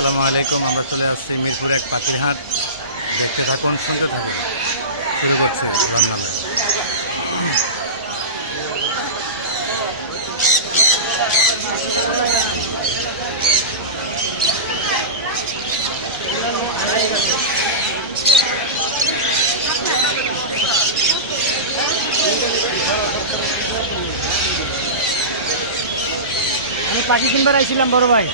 আসসালামু আলাইকুম। আমরা চলে আসছি মিরপুর এক পাখিরহাট। দেখতে থাকুন, শুনতে থাকুন। শুরু করছে রমজান। আমি পাখি কিনবার আইছিলাম বড় ভাই।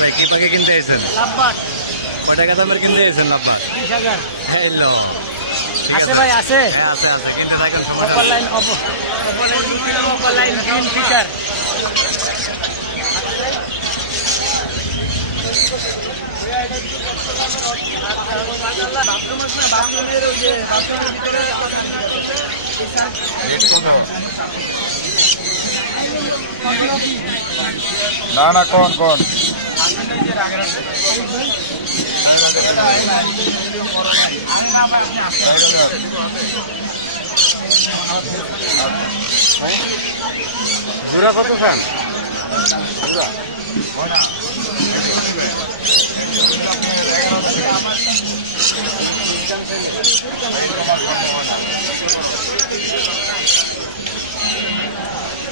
ভাই কি পাখি কিনতে আইছেন? লাভবাট। কয় টাকা দামের কিনতে আইছেন লাভবাট? 20,000 হ্যালো, আছে ভাই, আছে। হ্যাঁ আছে আছে, কিনতে থাকুন। অপারলাইন অপারলাইন গ্রিন ফিচার। না না কোন কোন জোড়া কত খান?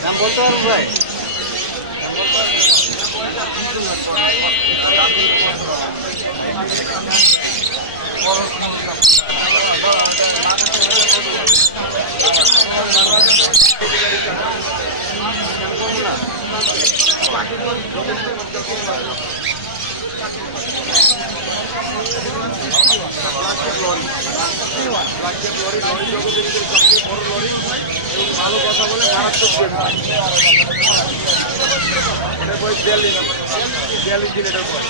দাম বলতে পারবো ভাই? ভালো কথা বলে মারাত্মক এটার বয়স 42 দিন। এটার বয়স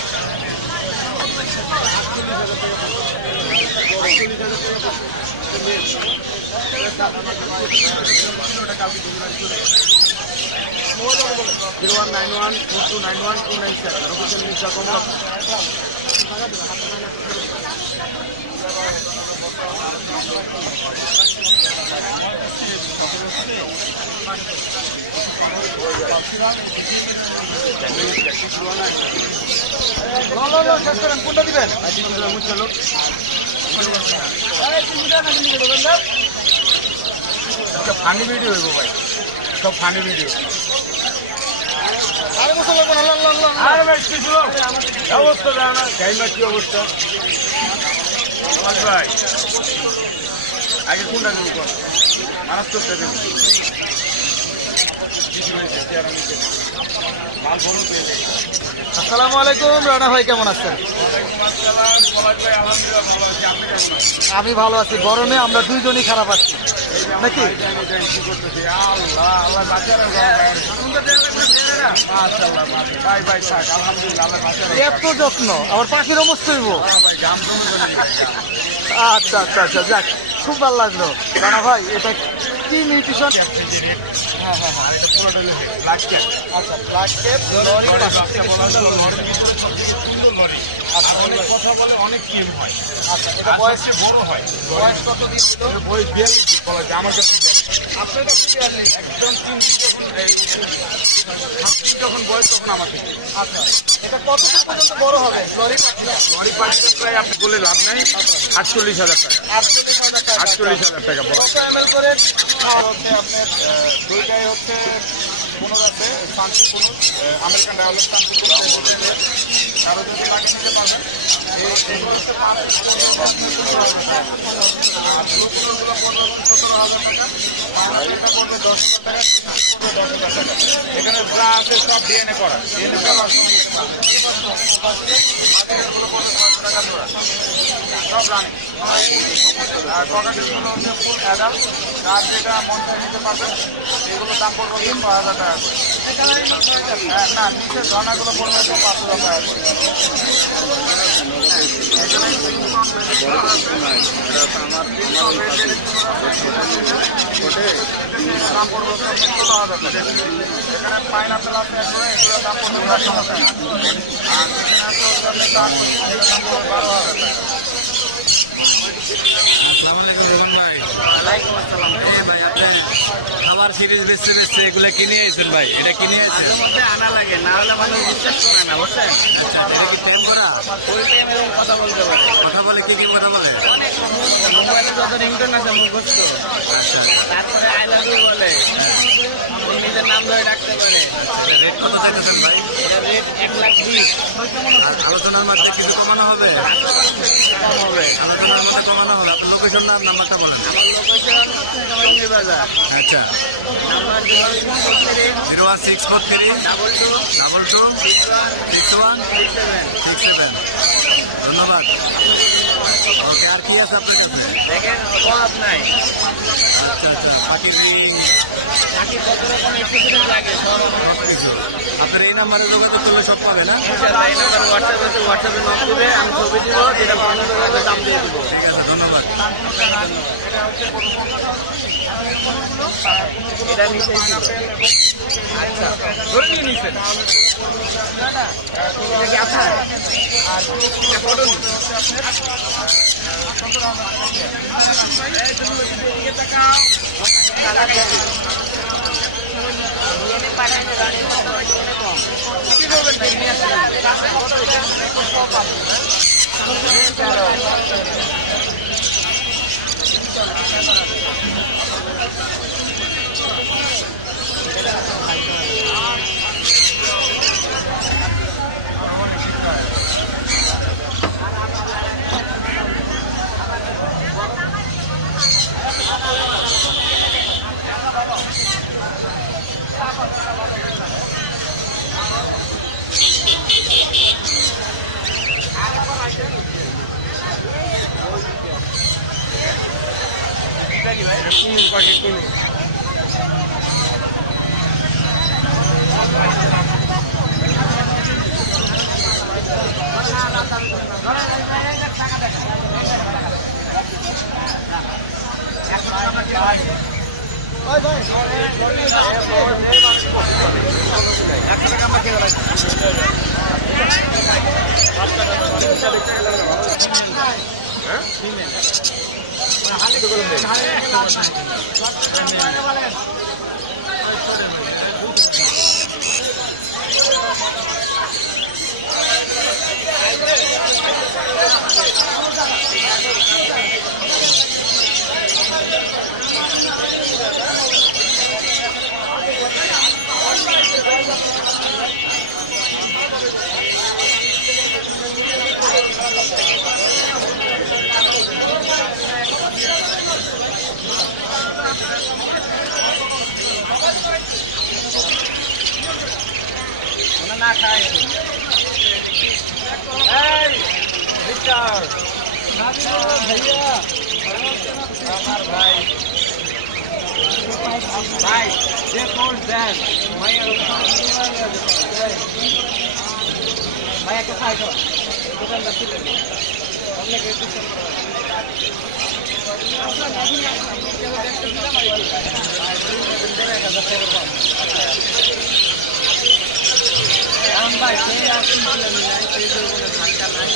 কোনটা দিবেন? ফানি ভিডিও হইব ভাই, সব ফানি ভিডিও। অবস্থা জানা না, গাইমার কি অবস্থা ভাই? আগে কোনটা দেবো কোন? মারাত্মক দেবেন। আসসালামু আলাইকুম রানা ভাই, কেমন আছেন? আমি ভালো আছি। গরমে আমরা দুইজনই খারাপ আছি নাকি? এত যত্ন, আবার পাখির অবস্থা হইব। আচ্ছা আচ্ছা আচ্ছা, যাক, খুব ভালো লাগলো রানা ভাই। এটা কি নিউট্রিশন? কথা বলে অনেক কিম হয়। আচ্ছা, এটা বয়স বড় হয়। বয়স কত দিন ছিল? বয়স 42 বলা যায় আমার কাছে। আপনার কাছে একদম যখন বয়স তখন আমাকে। আচ্ছা, এটা কত পর্যন্ত বড় হবে? লরি পাখি প্রায় আপনি বলে লাভ নাই। 48,000 টাকা। 48,000 টাকা বলা। কত ml করে? আপনার দুইটাই হচ্ছে 15 আছে, শান্তিপূর্ণ আমেরিকান ডায়ালগ শান্তিপূর্ণ। কারো যদি লাগে নিতে পারবেন। আর ব্লুগুলো পড়বে 17,000 টাকা। এটা পড়বে 10,000 টাকা। 10,000 টাকা। এখানে যা আছে সব ডিএনএ করা। ডিএনএ করা এগুলো পড়বে 500 টাকা জোড়া। সব রানিং। আর ককাটেলগুলো হচ্ছে ফুল অ্যাডাল। যার যেটা মন চায় নিতে পারবেন। এগুলো দাম পড়বে 6,000 টাকা করে। না, নিচে ধনাগুলো পড়বে 500 টাকা করে। দাম পড়বে 16,000 টাকা। এখানে পাইনাপেল আছে, এগুলোর দাম পড়বে 12,000 টাকা। আর এখানে আছে দাম পড়বে 12,000 টাকা। আসসালামু আলাইকুম রোহন ভাই। ওয়ালাইকুম আসসালাম। ভাই আপনি খাবার সিরিজ বেচতে বেচতে এগুলা কিনে আইছেন ভাই? এটা কিনে আইছেন? মাঝে মধ্যে আনা লাগে, না হলে মানুষ বিশ্বাস করে না, বুঝছেন? আচ্ছা, এটা কি টাইম করা? ফুল টাইম এবং কথা বলতে পারে। কথা বলে কি কথা বলে? অনেক মোবাইলে যত রিংটোন আছে মুখস্থ। আচ্ছা তারপরে আই লাভ ইউ বলে, নিজের নাম ধরে ডাকতে পারে। রেট কত চাইতেছেন ভাই? এটা রেট 1,20,000। আর আলোচনার মধ্যে কিছু কমানো হবে? কম হবে। আলোচনার মধ্যে কমানো হবে। আপনার লোকেশন আর নাম্বারটা বলেন। আমার লোকেশন টঙ্গী বাজার। আচ্ছা নাম্বার 01643 01643 22 61 67। ধন্যবাদ। ওকে, আর কি আছে আপনার কাছে? দেখেন অভাব নাই। আচ্ছা আচ্ছা, পাখির রিং বাকি কত রকম একটু লাগে সব কিছু। আপনার এই নাম্বারে যোগাযোগ করলে সব পাবে না? ইনশাআল্লাহ। এই নাম্বার হোয়াটসঅ্যাপে নক দিবে, আমি ছবি দিব, যেটা 15,000 দাম দিয়ে দেবো। ঠিক আছে, ধন্যবাদ। এটা নিচে আচ্ছা ধরে নিয়ে নিচ্ছেন। এটা কি আপনার? এটা করুন। না খাই ভাইয়া আমার ভাই ভাই যে কোন দেন ভাইয়া কোথায় তো দোকান রাখতে অনেক ভাই সেই আসছিল নাই সেই বলে ধাক্কা নাই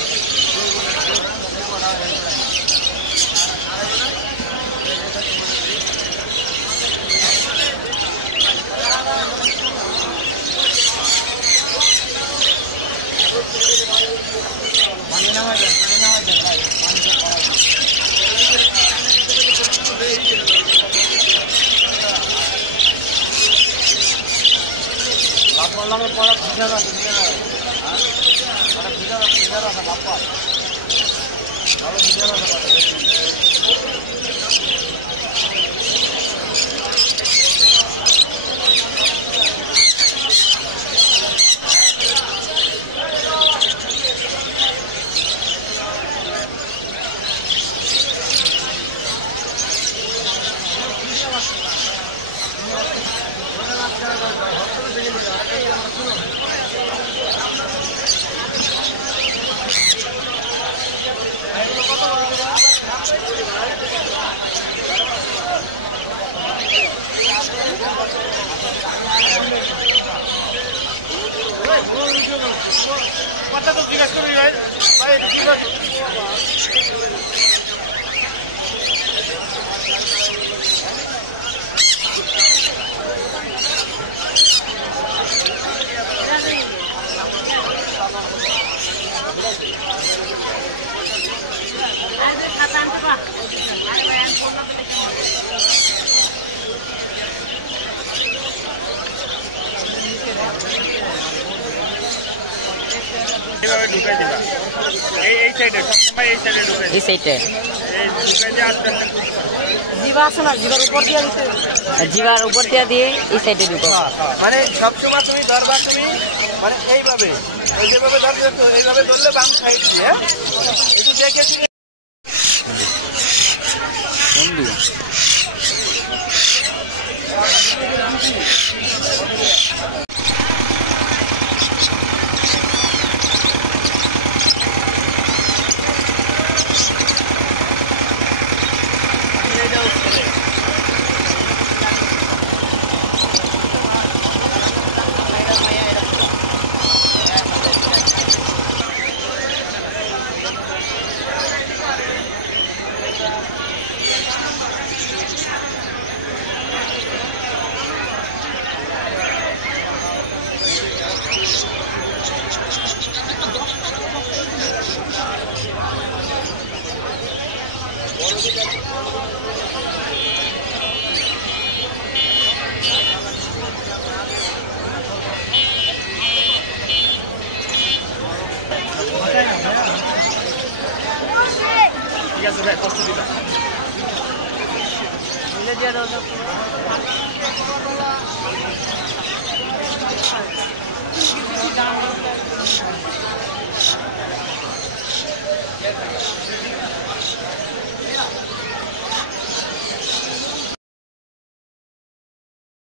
পানি নামাই দেন ভাই পানিটা বাপ বললাম পড়া ভিজা রাখা ভিজা রাখা বাপ্পা ভালো ভিজা রাখা কথা তো জিজ্ঞাসা করি ভাই ভাই ঠিক আছে এইভাবে ঢুকাই দিবা, এই সাইডে সবসময় এই সাইডে ঢুকাই এই সাইডে এই ঢুকাই দিয়ে আস্তে আস্তে করতে পারো। জিভা আছে না, জিভার উপর দিয়ে দিতে। জিভার উপর দিয়ে এই সাইডে ঢুকো। মানে সবসময় তুমি ধরবা, তুমি মানে এইভাবে ওই যেভাবে ধরছো এইভাবে ধরলে বাম সাইড দিয়ে একটু দেখে কোন দিয়ে? ঠিক আছে ভাই, কষ্ট দিবা। দিয়ে দাও।